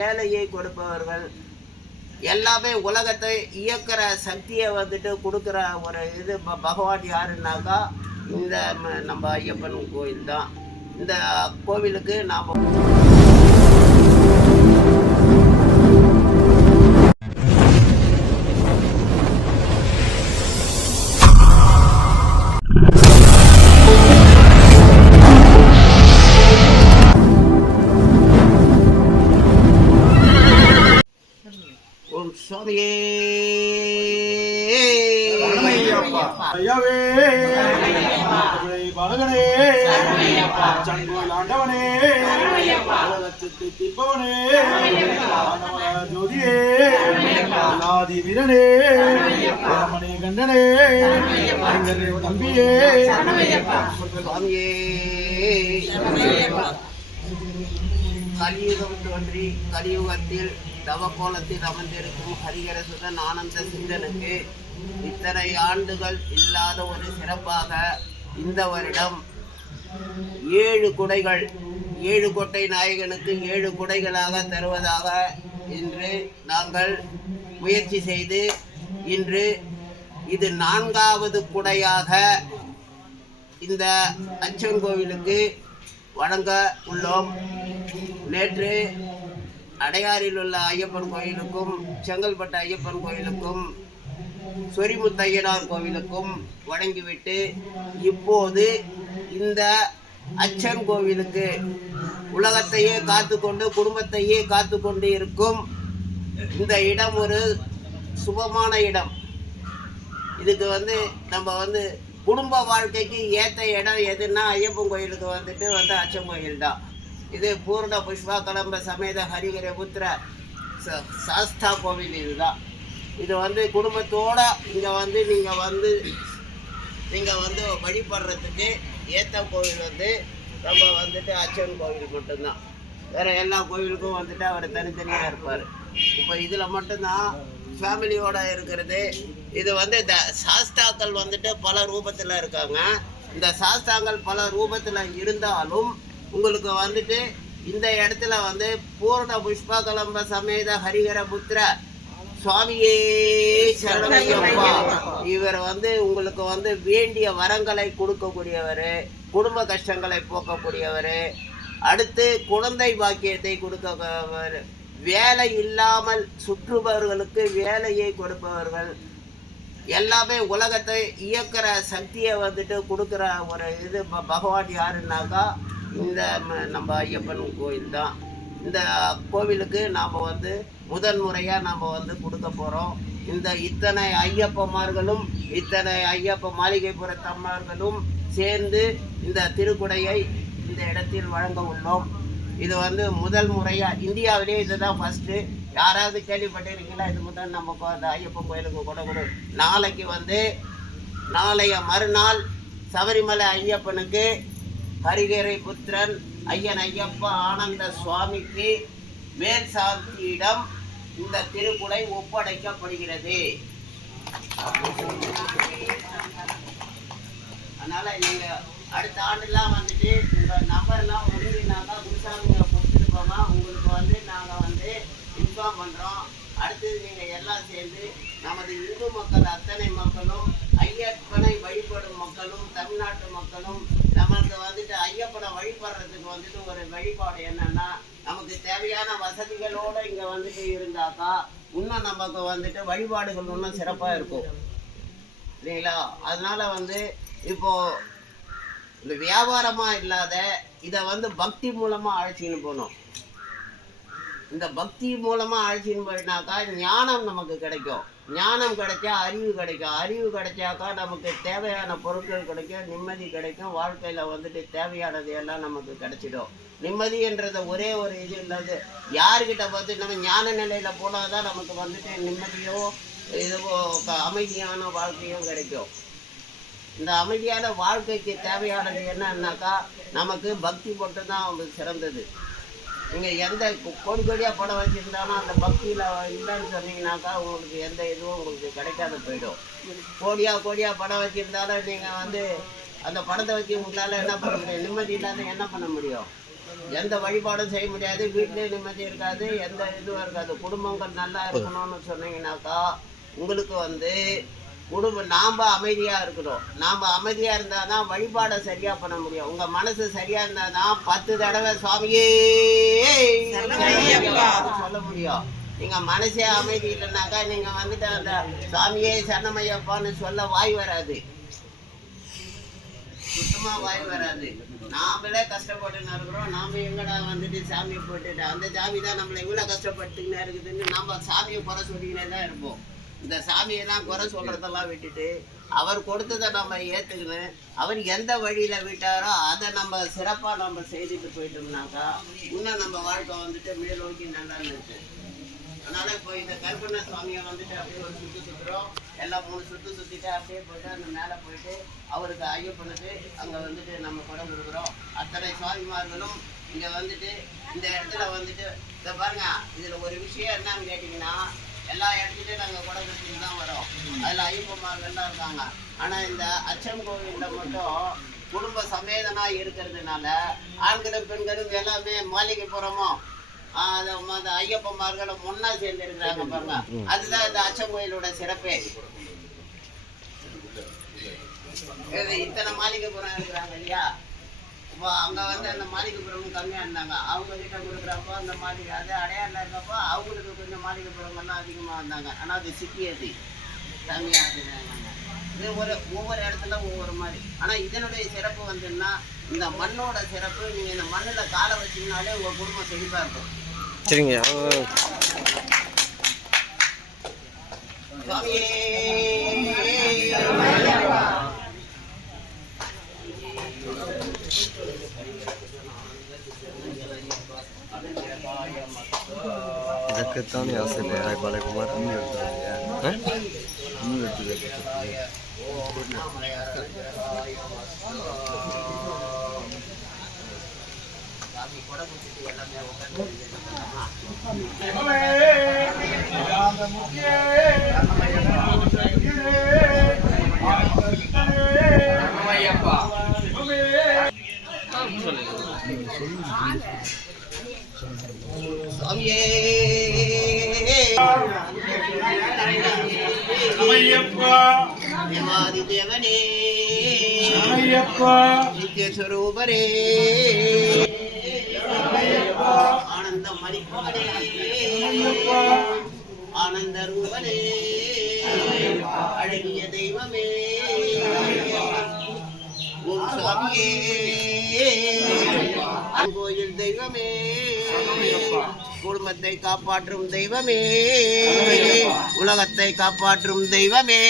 வேலையை கொடுப்பவர்கள் எல்லாமே உலகத்தை இயக்கிற சக்தியை வந்துட்டு கொடுக்குற ஒரு இது பகவான் யாருன்னாக்கா இந்த நம்ம ஐயப்பன் கோயில் தான். இந்த கோவிலுக்கு நாம் சுவாமியே ஐயாவே பலகனே சங்கோல் ஆண்டவனே லட்சத்தை தீர்ப்பவனே ஜோதியே ஆதி வீரனே ராமனே கண்டனே தம்பியே சுவாமியே கலியுகம் தோன்றி கலியுகத்தில் தவக்கோலத்தில் அமர்ந்திருக்கும் ஹரிஹரசுதன் ஆனந்த சிந்தனுக்கு இத்தனை ஆண்டுகள் இல்லாத ஒரு சிறப்பாக இந்த வருடம் 7 குடைகள் 7 கோட்டை நாயகனுக்கு 7 குடைகளாக தருவதாக இன்று நாங்கள் முயற்சி செய்து இன்று இது 4வது குடையாக இந்த அச்சன் கோவிலுக்கு வழங்க உள்ளோம். நேற்று அடையாறில் உள்ள ஐயப்பன் கோயிலுக்கும் செங்கல்பட்டு ஐயப்பன் கோயிலுக்கும் சொரிமுத்தையனார் கோவிலுக்கும் வழங்கிவிட்டு இப்போது இந்த அச்சன் கோவிலுக்கு உலகத்தையே காத்து கொண்டு குடும்பத்தையே காத்து கொண்டு இருக்கும் இந்த இடம் ஒரு சுபமான இடம். இதுக்கு நம்ம குடும்ப வாழ்க்கைக்கு ஏற்ற இடம் எதுன்னா ஐயப்பன் கோயிலுக்கு வந்து அச்சன் கோயில் தான். இது பூர்ண புஷ்பா கலம்ப சமேத ஹரிஹர புத்திர சாஸ்தா கோவில். இதுதான் இது குடும்பத்தோட நீங்கள் வழிபடுறதுக்கு ஏற்ற கோவில் நம்ம அச்சன் கோவில் மட்டும்தான். வேறு எல்லா கோவிலுக்கும் அவர் தனித்தனியாக இருப்பார். இப்போ இதில் மட்டும்தான் ஃபேமிலியோட இருக்கிறது. இது சாஸ்தாக்கள் பல ரூபத்தில் இருக்காங்க. இந்த சாஸ்தாங்கள் பல ரூபத்தில் இருந்தாலும் உங்களுக்கு இந்த இடத்துல பூர்ண புஷ்ப கலம்ப சமேத ஹரிஹர புத்திர சுவாமியே சரணமையப்பா. இவர் உங்களுக்கு வேண்டிய வரங்களை கொடுக்கக்கூடியவர், குடும்ப கஷ்டங்களை போக்கக்கூடியவர், அடுத்து குழந்தை பாக்கியத்தை கொடுக்கவர், வேலை இல்லாமல் சுற்றுபவர்களுக்கு வேலையை கொடுப்பவர்கள், எல்லாமே உலகத்தை இயக்கிற சக்தியை கொடுக்குற ஒரு இது பகவான் யாருன்னாக்கா இந்த நம்ம ஐயப்பன் கோயில் தான். இந்த கோவிலுக்கு நாம் முதன் முறையாக நாம் கொடுக்க போகிறோம். இத்தனை ஐயப்பமார்களும் இத்தனை ஐயப்ப மாளிகைப்புறத்தம்மார்களும் சேர்ந்து இந்த திருக்குடையை இந்த இடத்தில் வழங்க உள்ளோம். இது முதல் முறையாக இந்தியாவிலே இதுதான் ஃபஸ்ட்டு. யாராவது கேள்விப்பட்டிருக்கீங்களா? இது முதல் நம்ம அந்த ஐயப்பன் கோயிலுக்கு கொடு நாளைய மறுநாள் சபரிமலை ஐயப்பனுக்கு ஹரிஹரை புத்திரன் ஐயன் ஐயப்ப ஆனந்த சுவாமிக்கு மேற்சாந்தியிடம் இந்த திருக்குடை ஒப்படைக்கப்படுகிறது. அதனால நீங்க அடுத்த ஆண்டுலாம் உங்க நம்பர்லாம் ஒழுங்கினாக்கா குருசாமியை கொடுத்துருப்போமா உங்களுக்கு நாங்கள் இன்ஃபார்ம் பண்ணுறோம். அடுத்தது நீங்கள் எல்லாம் சேர்ந்து நமது இந்து மக்கள் அத்தனை மக்களும் ஐயப்பனை வழிபடும் மக்களும் தமிழ்நாட்டு மக்களும் நமக்கு ஐயப்பனை வழிபடுறதுக்கு ஒரு வழிபாடு என்னன்னா, நமக்கு தேவையான வசதிகளோடு இங்கே இருந்தாக்கா இன்னும் நமக்கு வழிபாடுகள் இன்னும் சிறப்பாக இருக்கும் இல்லைங்களா? அதனால இப்போ இந்த வியாபாரமாக இல்லாத இதை பக்தி மூலமாக அழைச்சின்னு போகணும். இந்த பக்தி மூலமாக அழைச்சின்னு போயினாக்கா ஞானம் நமக்கு கிடைக்கும். ஞானம் கிடைச்சா அறிவு கிடைக்கும். அறிவு கிடைச்சாக்கா நமக்கு தேவையான பொருட்கள் கிடைக்கும், நிம்மதி கிடைக்கும். வாழ்க்கையில் தேவையானது எல்லாம் நமக்கு கிடைச்சிடும். நிம்மதின்றத ஒரே ஒரு இது இல்லாது யார்கிட்ட நம்ம ஞான நிலையில் போனால் தான் நமக்கு நிம்மதியோ இதுவோ அமைதியான வாழ்க்கையும் கிடைக்கும். இந்த அமைதியான வாழ்க்கைக்கு தேவையானது என்னன்னாக்கா நமக்கு பக்தி மட்டும்தான் சிறந்தது. நீங்கள் எந்த கோடி கோடியாக படம் வச்சுருந்தாலும் அந்த பக்தியில் இல்லைன்னு சொன்னீங்கன்னாக்கா உங்களுக்கு எந்த இதுவும் உங்களுக்கு கிடைக்காது போயிடும். கோடியாக படம் வச்சுருந்தாலும் நீங்கள் அந்த படத்தை வச்சு உங்களால் என்ன பண்ண முடியும்? நிம்மதி இல்லாத என்ன பண்ண முடியும்? எந்த வழிபாடும் செய்ய முடியாது, வீட்டிலே நிம்மதி இருக்காது, எந்த இதுவும் இருக்காது. குடும்பங்கள் நல்லா இருக்கணும்னு சொன்னீங்கன்னாக்கா உங்களுக்கு வந்து குடும்பம் நாம் அமைதியாக இருக்கணும். நாம் அமைதியாக இருந்தால் தான் வழிபாடை சரியாக பண்ண முடியும். உங்கள் மனசு சரியாக இருந்தால் தான் 10 தடவை சுவாமியே சொல்ல முடியும். நீங்கள் மனசே அமைதி இல்லைன்னாக்கா நீங்கள் வந்துட்டு அந்த சாமியே சரணமையப்பான்னு சொல்ல வாய் வராது, சுத்தமாக வாய் வராது. நாமளே கஷ்டப்பட்டுன்னு இருக்கிறோம். நாம் எங்கடா வந்துட்டு சாமியை போட்டுட்டு அந்த சாமி தான் நம்மளை இவ்வளோ கஷ்டப்பட்டுக்கினே இருக்குதுன்னு நம்ம சாமியை குறை சொல்லிக்கினே தான் இருப்போம். இந்த சாமியெல்லாம் குறை சொல்கிறதெல்லாம் விட்டுட்டு அவர் கொடுத்ததை நம்ம ஏற்றுக்கணும். அவர் எந்த வழியில் விட்டாரோ அதை நம்ம சிறப்பாக நம்ம செய்துட்டு போயிட்டோம்னாக்கா இன்னும் நம்ம வாழ்க்கை வந்துட்டு மேலோக்கி நல்லா இருக்கு. அதனால் இப்போ இந்த கருப்பண்ண சுவாமியை வந்துட்டு அப்படியே ஒரு சுற்று சுற்றுறோம். எல்லாம் 3 சுற்று சுற்றிட்டு அப்படியே போய்ட்டு அந்த மேலே போயிட்டு அவருக்கு ஐயப்பனுக்கு அங்கே வந்துட்டு நம்ம குடம் கொடுக்குறோம். அத்தனை சுவாமிமார்களும் இங்கே வந்துட்டு இந்த இடத்துல வந்துட்டு இதை பாருங்க. இதில் ஒரு விஷயம் என்னன்னு கேட்டிங்கன்னா எல்லா இடத்துலையும் நாங்கள் குடம் கொடுத்துட்டு தான் வரோம். அதில் ஐயப்பன்மார்கள்லாம் இருக்காங்க. ஆனால் இந்த அச்சம் கோவிலில் மட்டும் குடும்ப சமேதனாக இருக்கிறதுனால ஆண்களும் பெண்களும் எல்லாமே மாளிகை புறமோ அந்த ஐயப்பன்மார்களும் ஒன்னா சேர்ந்து இருக்கிறாங்க பாருங்க. அதுதான் இந்த அச்சம் கோயிலோட சிறப்பே. இத்தனை மாளிகைப்புறம் இருக்கிறாங்க இல்லையா, இப்போ அங்கே வந்து அந்த மாளிகைப்புறமும் கம்மியாக இருந்தாங்க. அவங்க கிட்ட கொடுக்குறப்போ அந்த மாளிகை அது அடையாளம் இருக்கப்போ அவங்களுக்கு கொஞ்சம் மாளிகைப்புறங்கள்லாம் அதிகமாக வந்தாங்க. ஆனால் அது சிக்கியது கம்மியாக இருந்தாங்க. இது ஒவ்வொரு இடத்துல ஒவ்வொரு மாதிரி. ஆனால் இதனுடைய சிறப்பு வந்துன்னா இந்த மண்ணோட சிறப்பு. நீங்கள் இந்த மண்ணில் காலை வச்சிங்கனாலே உங்கள் குடும்பம் செழிப்பாக இருக்கும். சரிங்க. ಇದಕ್ಕೆತ್ತಾನೆ ಆಸೆ ಬಾಲಕುಮಾರ್ ಇನ್ನೂ ಹೇಳ್ತಾರೆ ಇನ್ನೂ ಹೇಳ್ತಿದ್ದಾರೆ. தேவனே நித்திய ஸ்வரூபரே ஆனந்தம் மணிப்பவனே ஆனந்த ரூபனே அழகிய தெய்வமே ஓம் சுவாமியே கோயில் தெய்வமே குடும்பத்தை காப்பாற்றும் தெய்வமே உலகத்தை காப்பாற்றும் தெய்வமே